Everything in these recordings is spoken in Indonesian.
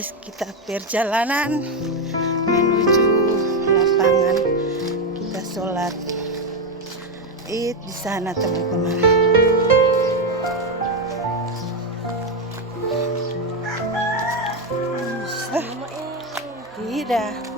guys, kita perjalanan menuju lapangan. Kita sholat Id di sana, teman-teman. Tidak.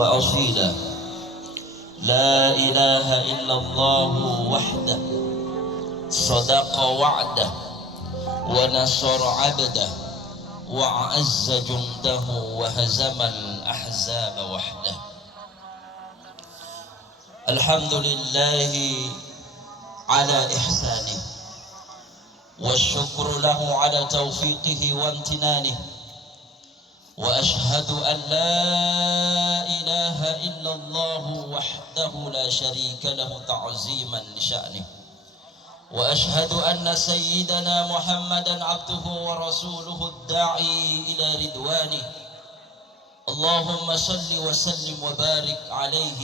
وأصيلا لا إله إلا الله وحده صدق وعده ونصر عبده وأعز جنده وهزم الأحزاب وحده. الحمد لله على إحسانه والشكر له على توفيقه وامتنانه، وأشهد أن لا إله إلا الله وحده لا شريك له تعظيما لشأنه، وأشهد أن سيدنا محمدا عبده ورسوله الداعي إلى رضوانه. اللهم صل وسلم وبارك عليه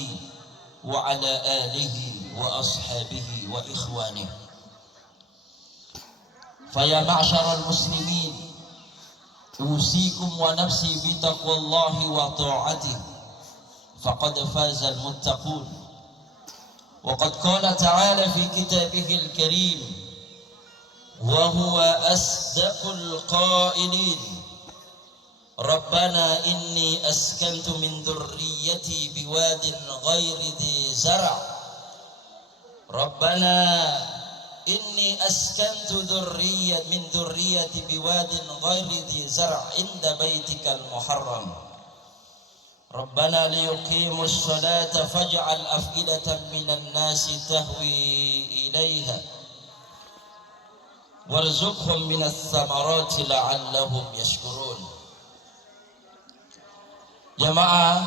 وعلى آله وأصحابه وإخوانه. فيا معشر المسلمين، أوصيكم ونفسي بتقوى الله وطاعته، فقد فاز المتقون. وقد قال تعالى في كتابه الكريم: وهو أصدق القائلين ربنا إني أسكنت من ذريتي بواد غير ذي زرع ربنا إني أسكنت من ذريتي بواد غير ذي زرع عند بيتك المحرم ربنا ليقيموا الصلاة فاجعل أفئدة من الناس تهوي إليها وارزقهم من الثمرات لعلهم يشكرون. Jamaah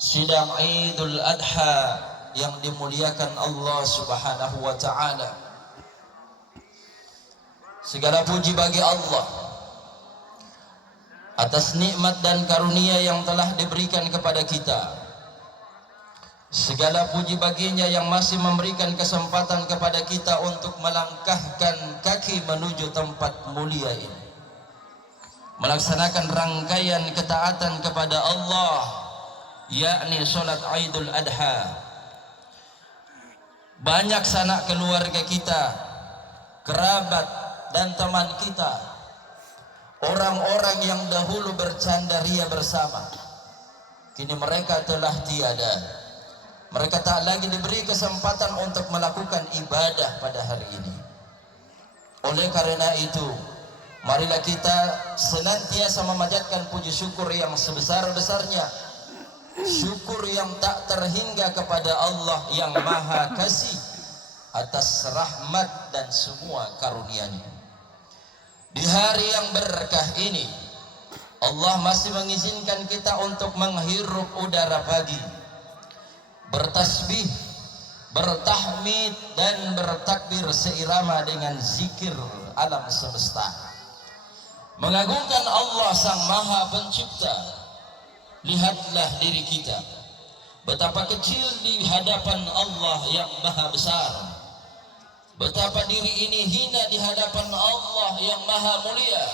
sidang Idul Adha yang dimuliakan Allah Subhanahu wa taala. Segala puji bagi Allah atas nikmat dan karunia yang telah diberikan kepada kita. Segala puji baginya yang masih memberikan kesempatan kepada kita untuk melangkahkan kaki menuju tempat mulia ini, melaksanakan rangkaian ketaatan kepada Allah, yakni salat Idul Adha. Banyak sanak keluarga kita, kerabat dan teman kita, orang-orang yang dahulu bercanda ria bersama, kini mereka telah tiada. Mereka tak lagi diberi kesempatan untuk melakukan ibadah pada hari ini. Oleh karena itu, marilah kita senantiasa memanjatkan puji syukur yang sebesar-besarnya, syukur yang tak terhingga kepada Allah yang Maha Kasih atas rahmat dan semua karunia-Nya. Di hari yang berkah ini, Allah masih mengizinkan kita untuk menghirup udara pagi, bertasbih, bertahmid dan bertakbir seirama dengan zikir alam semesta, mengagungkan Allah Sang Maha Pencipta. Lihatlah diri kita, betapa kecil di hadapan Allah yang Maha Besar, betapa diri ini hina di hadapan Allah yang Maha Mulia.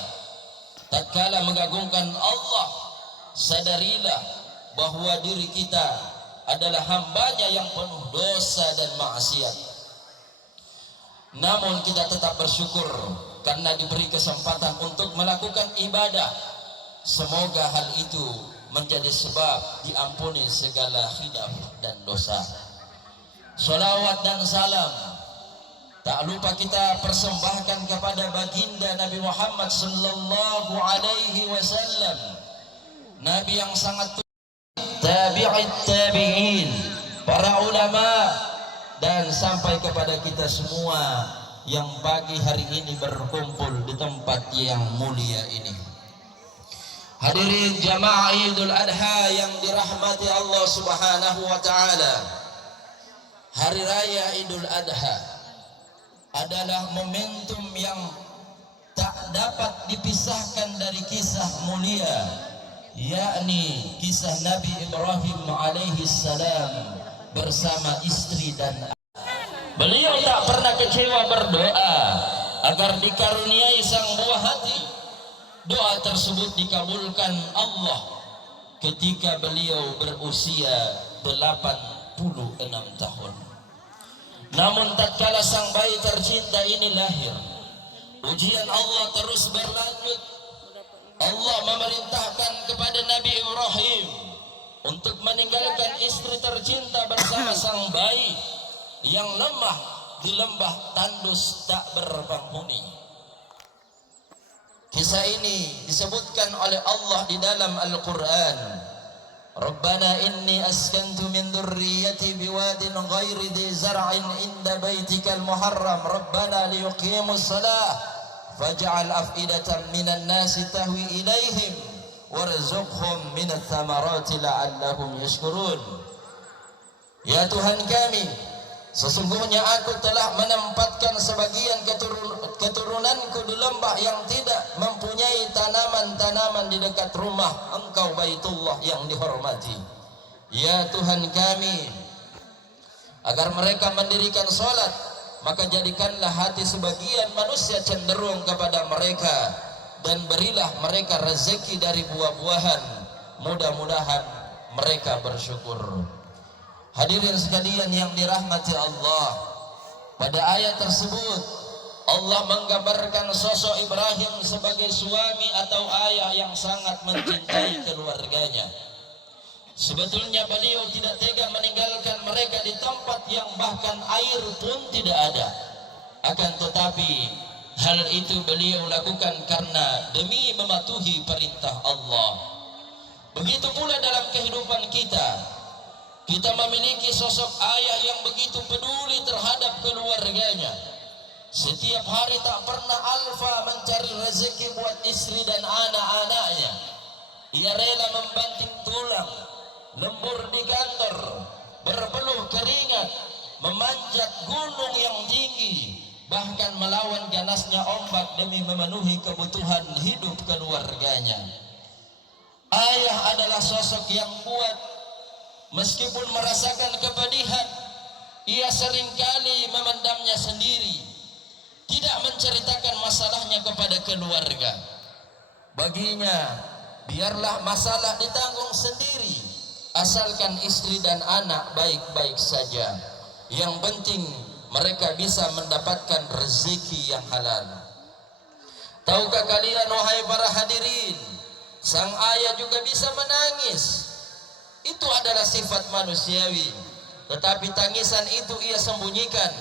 Tatkala mengagungkan Allah, sadarilah bahwa diri kita adalah hambanya yang penuh dosa dan maksiat. Namun kita tetap bersyukur karena diberi kesempatan untuk melakukan ibadah. Semoga hal itu menjadi sebab diampuni segala khilaf dan dosa. Salawat dan salam tak lupa kita persembahkan kepada baginda Nabi Muhammad sallallahu alaihi wasallam, Nabi yang sangat tabi'it tabi'in, para ulama, dan sampai kepada kita semua yang pagi hari ini berkumpul di tempat yang mulia ini. Hadirin jamaah Idul Adha yang dirahmati Allah Subhanahu wa taala. Hari raya Idul Adha adalah momentum yang tak dapat dipisahkan dari kisah mulia, yakni kisah Nabi Ibrahim alaihi salam bersama istri dan anak. Beliau tak pernah kecewa berdoa agar dikaruniai sang buah hati. Doa tersebut dikabulkan Allah ketika beliau berusia 86 tahun. Namun tatkala sang bayi tercinta ini lahir, ujian Allah terus berlanjut. Allah memerintahkan kepada Nabi Ibrahim untuk meninggalkan istri tercinta bersama sang bayi yang lemah di lembah tandus tak berpenghuni. Kisah ini disebutkan oleh Allah di dalam Al-Quran. Rabbana inni askantu min dhurriyyati biwadin ghairi dhi zar'in inda baitikal muharram Rabbana liyuqimus salah faj'al af'idatan minan nasi tahwi ilaihim warzuqhum minat thamarati la'allahum yashkurun. Ya Tuhan kami, sesungguhnya aku telah menempatkan sebagian keturunanku di lembah yang tidak mempunyai tanaman-tanaman di dekat rumah Engkau Baitullah yang dihormati. Ya Tuhan kami, agar mereka mendirikan salat, maka jadikanlah hati sebagian manusia cenderung kepada mereka, dan berilah mereka rezeki dari buah-buahan, mudah-mudahan mereka bersyukur. Hadirin sekalian yang dirahmati Allah, pada ayat tersebut Allah menggambarkan sosok Ibrahim sebagai suami atau ayah yang sangat mencintai keluarganya. Sebetulnya beliau tidak tega meninggalkan mereka di tempat yang bahkan air pun tidak ada. Akan tetapi hal itu beliau lakukan karena demi mematuhi perintah Allah. Begitu pula dalam kehidupan kita, kita memiliki sosok ayah yang begitu peduli terhadap keluarganya. Setiap hari tak pernah alfa mencari rezeki buat istri dan anak-anaknya. Ia rela membanting tulang, lembur di kantor, berpeluh keringat, memanjat gunung yang tinggi, bahkan melawan ganasnya ombak demi memenuhi kebutuhan hidup keluarganya. Ayah adalah sosok yang kuat. Meskipun merasakan kepedihan, ia seringkali memendamnya sendiri, tidak menceritakan masalahnya kepada keluarga. Baginya, biarlah masalah ditanggung sendiri, asalkan istri dan anak baik-baik saja. Yang penting mereka bisa mendapatkan rezeki yang halal. Tahukah kalian wahai para hadirin, sang ayah juga bisa menangis. Itu adalah sifat manusiawi. Tetapi tangisan itu ia sembunyikan.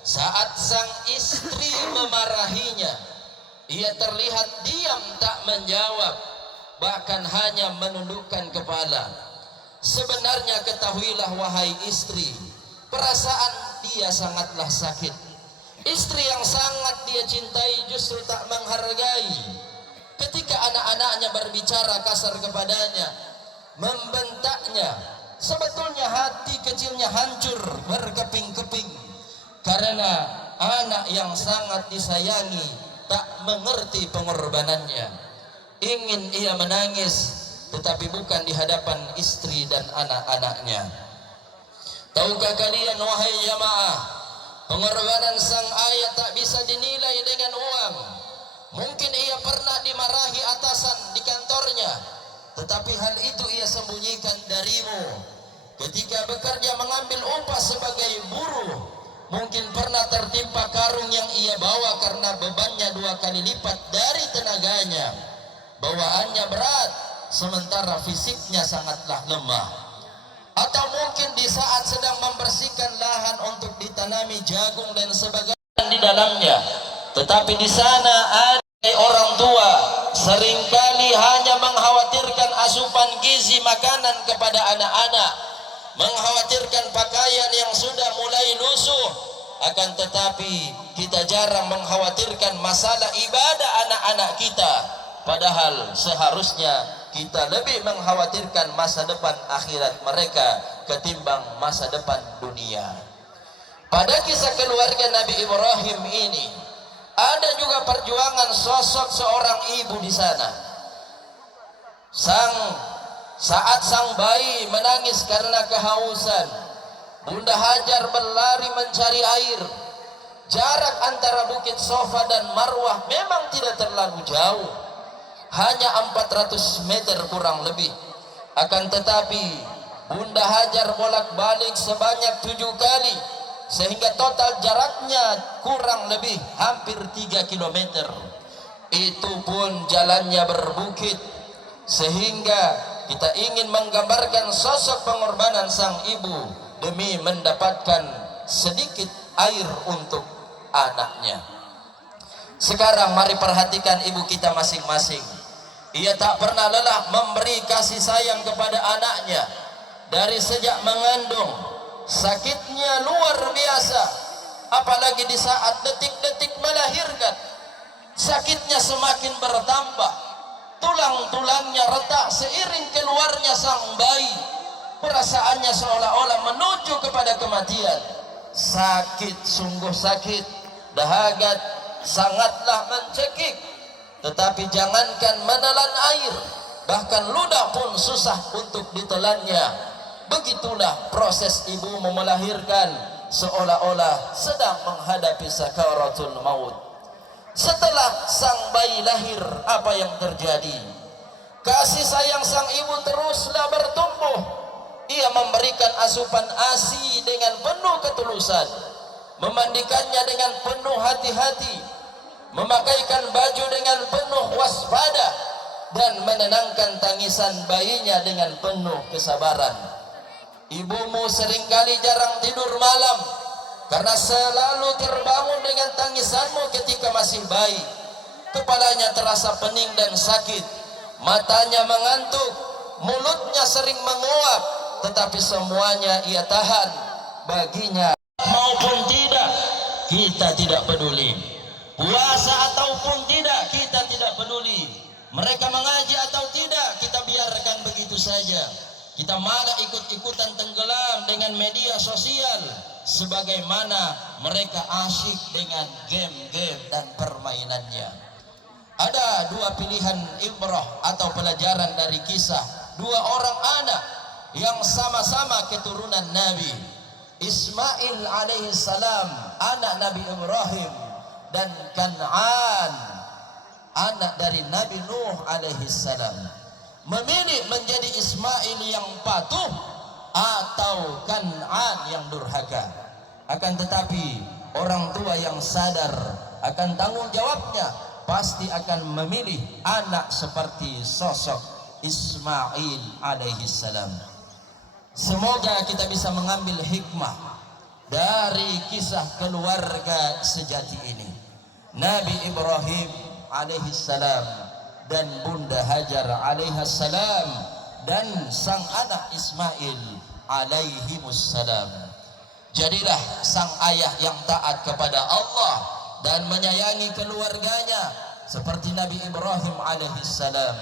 Saat sang istri memarahinya, ia terlihat diam tak menjawab, bahkan hanya menundukkan kepala. Sebenarnya ketahuilah wahai istri, perasaan dia sangatlah sakit. Istri yang sangat dia cintai justru tak menghargai. Ketika anak-anaknya berbicara kasar kepadanya, membentaknya, sebetulnya hati kecilnya hancur berkeping-keping. Karena anak yang sangat disayangi tak mengerti pengorbanannya. Ingin ia menangis, tetapi bukan di hadapan istri dan anak-anaknya. Tahukah kalian wahai jamaah, pengorbanan sang ayah tak bisa dinilai dengan uang. Mungkin ia pernah dimarahi atasan di kantornya, tetapi hal itu ia sembunyikan darimu. Ketika bekerja mengambil upah sebagai buruh, mungkin pernah tertimpa karung yang ia bawa karena bebannya 2 kali lipat dari tenaganya. Bawaannya berat, sementara fisiknya sangatlah lemah. Atau mungkin di saat sedang membersihkan lahan untuk ditanami jagung dan sebagainya di dalamnya, tetapi di sana ada orang tua seringkali hanya mengkhawatirkan asupan gizi makanan kepada anak-anak, mengkhawatirkan pakaian yang sudah mulai lusuh. Akan tetapi kita jarang mengkhawatirkan masalah ibadah anak-anak kita, padahal seharusnya kita lebih mengkhawatirkan masa depan akhirat mereka ketimbang masa depan dunia. Pada kisah keluarga Nabi Ibrahim ini ada juga perjuangan sosok seorang ibu di sana. Saat sang bayi menangis karena kehausan, Bunda Hajar berlari mencari air. Jarak antara Bukit Sofa dan Marwah memang tidak terlalu jauh, hanya 400 meter kurang lebih. Akan tetapi Bunda Hajar bolak-balik sebanyak 7 kali, sehingga total jaraknya kurang lebih hampir 3 kilometer. Itu pun jalannya berbukit, sehingga kita ingin menggambarkan sosok pengorbanan sang ibu demi mendapatkan sedikit air untuk anaknya. Sekarang mari perhatikan ibu kita masing-masing. Ia tak pernah lelah memberi kasih sayang kepada anaknya. Dari sejak mengandung, sakitnya luar biasa. Apalagi di saat detik-detik melahirkan, sakitnya semakin bertambah. Tulang-tulangnya retak seiring keluarnya sang bayi. Perasaannya seolah-olah menuju kepada kematian. Sakit, sungguh sakit, dahaga sangatlah mencekik. Tetapi jangankan menelan air, bahkan ludah pun susah untuk ditelannya. Begitulah proses ibu melahirkan, seolah-olah sedang menghadapi sakaratul maut. Setelah sang bayi lahir, apa yang terjadi? Kasih sayang sang ibu teruslah bertumbuh. Ia memberikan asupan ASI dengan penuh ketulusan, memandikannya dengan penuh hati-hati, memakaikan baju dengan penuh waspada, dan menenangkan tangisan bayinya dengan penuh kesabaran. Ibumu seringkali jarang tidur malam karena selalu terbangun dengan tangisanmu ketika masih bayi. Kepalanya terasa pening dan sakit, matanya mengantuk, mulutnya sering menguap, tetapi semuanya ia tahan. Baginya maupun tidak, kita tidak peduli. Puasa ataupun tidak, kita tidak peduli. Mereka mengaji atau tidak, kita biarkan begitu saja. Kita malah ikut-ikutan tenggelam dengan media sosial, sebagaimana mereka asyik dengan game-game dan permainannya. Ada dua pilihan ibrah atau pelajaran dari kisah dua orang anak yang sama-sama keturunan Nabi. Ismail alaihissalam anak Nabi Ibrahim, dan Kan'an anak dari Nabi Nuh alaihissalam. Memilih menjadi Ismail yang patuh atau Kan'an yang durhaka. Akan tetapi orang tua yang sadar akan tanggung jawabnya pasti akan memilih anak seperti sosok Ismail alaihissalam. Semoga kita bisa mengambil hikmah dari kisah keluarga sejati ini. Nabi Ibrahim alaihissalam dan Bunda Hajar alaihissalam dan sang anak Ismail alaihimussalam. Jadilah sang ayah yang taat kepada Allah dan menyayangi keluarganya seperti Nabi Ibrahim alaihissalam.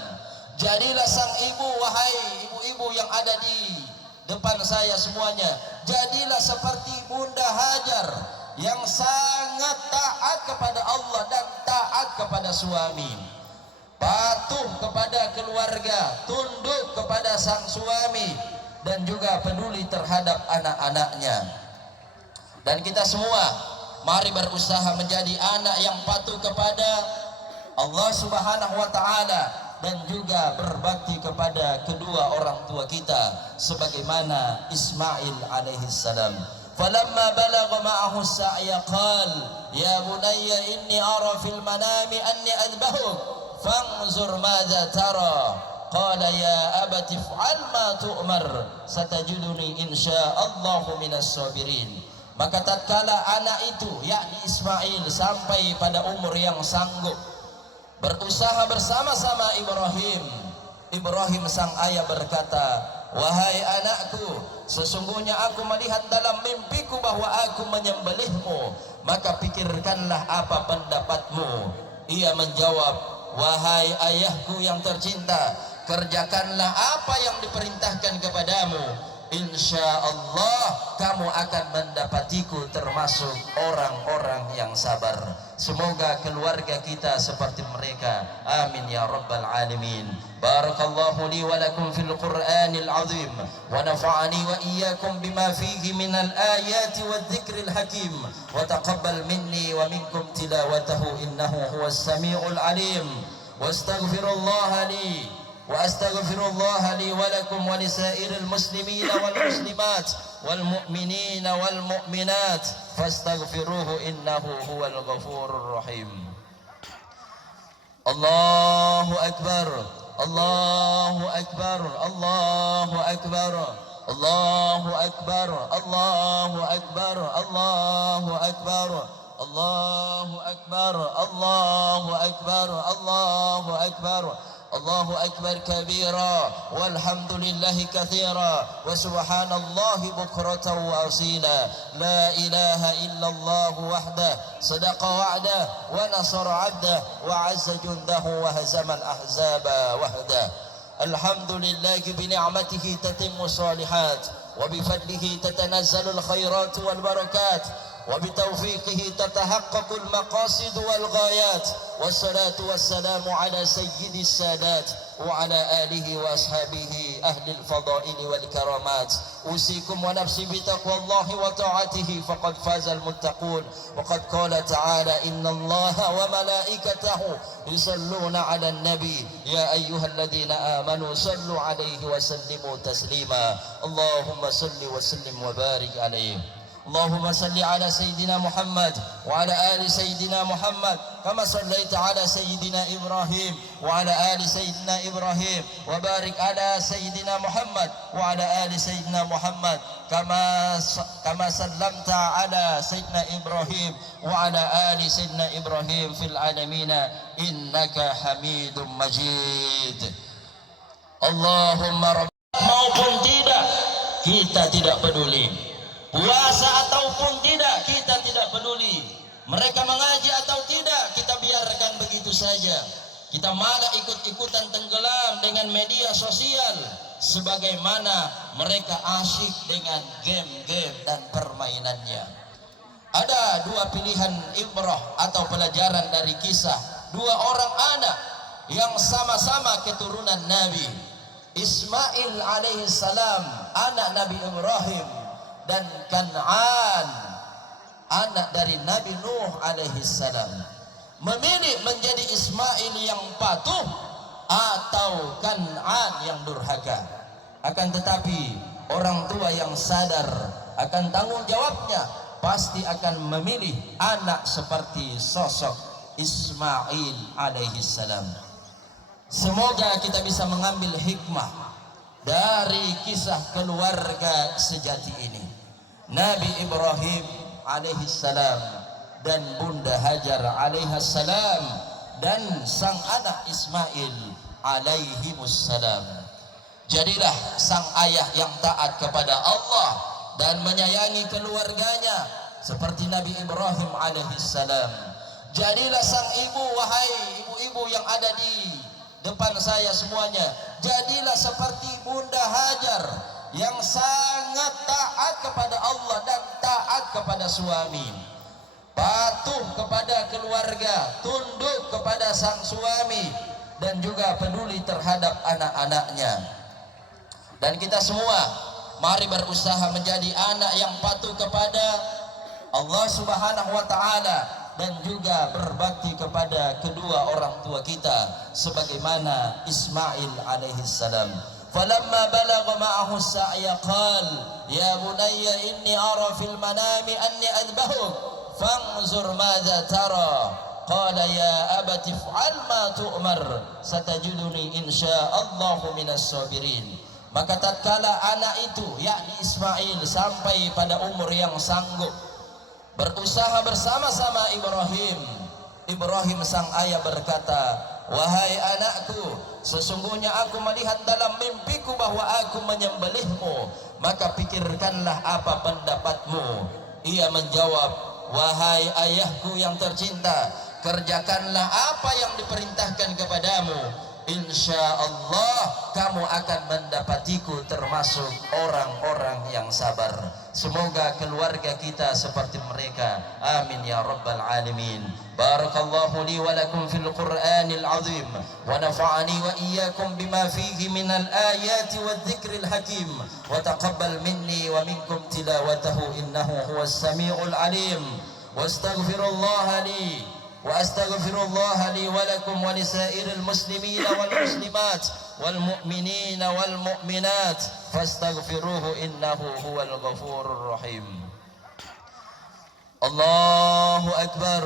Jadilah sang ibu, wahai ibu-ibu yang ada di depan saya semuanya, jadilah seperti Bunda Hajar yang sangat taat kepada Allah dan taat kepada suami, patuh kepada keluarga, tunduk kepada sang suami, dan juga peduli terhadap anak-anaknya. Dan kita semua mari berusaha menjadi anak yang patuh kepada Allah Subhanahu wa ta'ala dan juga berbakti kepada kedua orang tua kita sebagaimana Ismail alaihissalam. Falamma balagha ma'ahu as-sa'ya qala ya bunayya inni ara fil manami anni adbahuk fanzur madza tara qala ya abati if'al ma tu'mar satajiduni insyaallahu minas sabirin. Maka tatkala anak itu yakni Ismail sampai pada umur yang sanggup berusaha bersama-sama Ibrahim sang ayah berkata, wahai anakku, sesungguhnya aku melihat dalam mimpiku bahwa aku menyembelihmu, maka pikirkanlah apa pendapatmu. Ia menjawab, wahai ayahku yang tercinta, kerjakanlah apa yang diperintahkan kepadamu. Insya Allah kamu akan mendapatiku termasuk orang-orang yang sabar. Semoga keluarga kita seperti mereka. Amin ya rabbal alamin. Barakallahu li wa lakum fil Qur'anil azim wa nafa'ani wa iyyakum bima fihi minal ayati wadh-dhikril hakim wa taqabbal minni wa minkum tilawatahu innahu huwas samiul alim. Wastaghfirullaha li وأستغفر الله لي ولكم ولسائر المسلمين والمسلمات والمؤمنين والمؤمنات فاستغفروه إنه هو الغفور الرحيم. الله أكبر الله أكبر الله أكبر الله أكبر الله أكبر الله أكبر الله أكبر الله أكبر الله أكبر الله أكبر كبيرا والحمد لله كثيرا وسبحان الله بكرة وأصيلا. لا إله إلا الله وحده صدق وعده ونصر عبده وعز جنده وهزم الأحزاب وحده. الحمد لله بنعمته تتم الصالحات وبفضله تتنزل الخيرات والبركات وبتوفيقه تتحقق المقاصد والغايات. والصلاة والسلام على سيد السادات وعلى آله وأصحابه أهل الفضائل والكرامات. أوصيكم ونفسي بتقوى الله وطاعته فقد فاز المتقون. وقد قال تعالى إن الله وملائكته يصلون على النبي يا أيها الذين آمنوا صلوا عليه وسلموا تسليما. اللهم صل وسلم وبارك عليه. اللهم صل على سيدنا محمد وعلى آل سيدنا محمد كما صليت على سيدنا إبراهيم وعلى آل سيدنا إبراهيم وبارك على سيدنا محمد وعلى آل سيدنا محمد كما سلمت على سيدنا إبراهيم وعلى آل سيدنا إبراهيم في العالمين إنك حميد مجيد. اللهم رب maupun tidak kita tidak peduli. Puasa ataupun tidak kita tidak peduli. Mereka mengaji atau tidak kita biarkan begitu saja. Kita malah ikut-ikutan tenggelam dengan media sosial sebagaimana mereka asyik dengan game-game dan permainannya. Ada dua pilihan ibrah atau pelajaran dari kisah dua orang anak yang sama-sama keturunan Nabi. Ismail alaihissalam anak Nabi Ibrahim, dan Kan'an anak dari Nabi Nuh alaihissalam, memilih menjadi Ismail yang patuh atau Kan'an yang durhaka. Akan tetapi orang tua yang sadar akan tanggung jawabnya pasti akan memilih anak seperti sosok Ismail alaihissalam. Semoga kita bisa mengambil hikmah dari kisah keluarga sejati ini. Nabi Ibrahim alaihissalam dan Bunda Hajar alaihissalam dan sang anak Ismail alaihimussalam. Jadilah sang ayah yang taat kepada Allah dan menyayangi keluarganya seperti Nabi Ibrahim alaihissalam. Jadilah sang ibu, wahai ibu-ibu yang ada di depan saya semuanya, jadilah seperti Bunda Hajar yang sangat taat kepada Allah dan taat kepada suami, patuh kepada keluarga, tunduk kepada sang suami, dan juga peduli terhadap anak-anaknya. Dan kita semua mari berusaha menjadi anak yang patuh kepada Allah Subhanahu wa taala dan juga berbakti kepada kedua orang tua kita sebagaimana Ismail alaihissalam. Falamma balagha ma'ahu as-sa'ya qala ya bunayya inni ara fil manami anni adbahuk fanzur madza tara qala ya abati if'al ma tu'mar satajiduni insyaallahu minas sabirin. Maka tatkala anak itu yakni Ismail sampai pada umur yang sanggup berusaha bersama-sama Ibrahim sang ayah berkata, wahai anakku, sesungguhnya aku melihat dalam mimpiku bahwa aku menyembelihmu, maka pikirkanlah apa pendapatmu. Ia menjawab, wahai ayahku yang tercinta, kerjakanlah apa yang diperintahkan kepadamu. Insya Allah kamu akan mendapatiku termasuk orang-orang yang sabar. Semoga keluarga kita seperti mereka. Amin ya rabbal alamin. Barakallahu li wa lakum fil Qur'anil azim wa nafa'ani wa iyyakum bima fihi minal ayati wadh-dhikril hakim wa taqabbal minni wa minkum tilawatahu innahu huwas samiul alim. Wastaghfirullaha li وأستغفر الله لي ولكم ولسائر المسلمين والمسلمات والمؤمنين والمؤمنات فاستغفروه إنه هو الغفور الرحيم. الله أكبر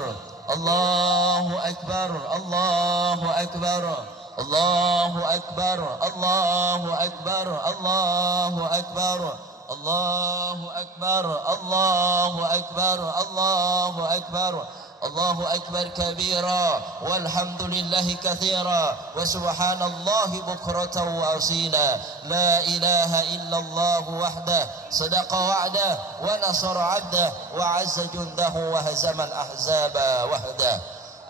الله أكبر الله أكبر الله أكبر الله أكبر الله أكبر الله أكبر الله أكبر الله أكبر الله أكبر كبيرا والحمد لله كثيرا وسبحان الله بكرة وأصيلا. لا إله إلا الله وحده صدق وعده ونصر عبده وعز جنده وهزم الأحزاب وحده.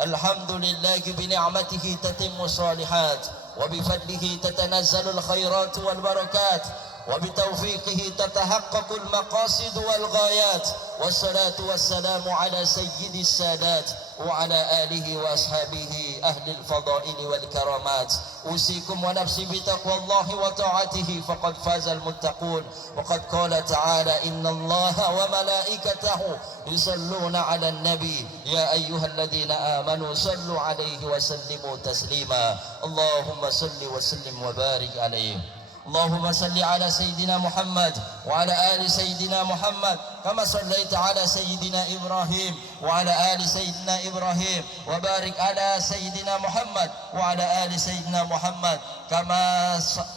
الحمد لله بنعمته تتم الصالحات وبفضله تتنزل الخيرات والبركات وبتوفيقه تتحقق المقاصد والغايات. والصلاة والسلام على سيد السادات وعلى آله وأصحابه أهل الفضائل والكرامات. أوصيكم ونفسي بتقوى الله وطاعته فقد فاز المتقون. وقد قال تعالى إن الله وملائكته يصلون على النبي يا أيها الذين آمنوا صلوا عليه وسلموا تسليما. اللهم صل وسلم وبارك عليه. اللهم صل على سيدنا محمد وعلى آل سيدنا محمد كما صليت على سيدنا إبراهيم وعلى آل سيدنا إبراهيم وبارك على سيدنا محمد وعلى آل سيدنا محمد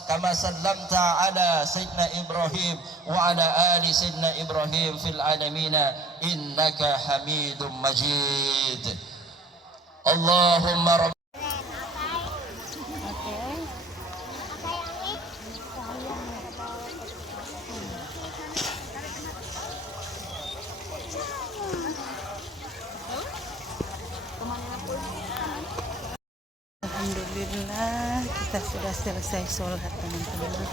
كما سلمت على سيدنا إبراهيم وعلى آل سيدنا إبراهيم في العالمين إنك حميد مجيد. اللهم رب Alhamdulillah kita sudah selesai sholat teman-teman.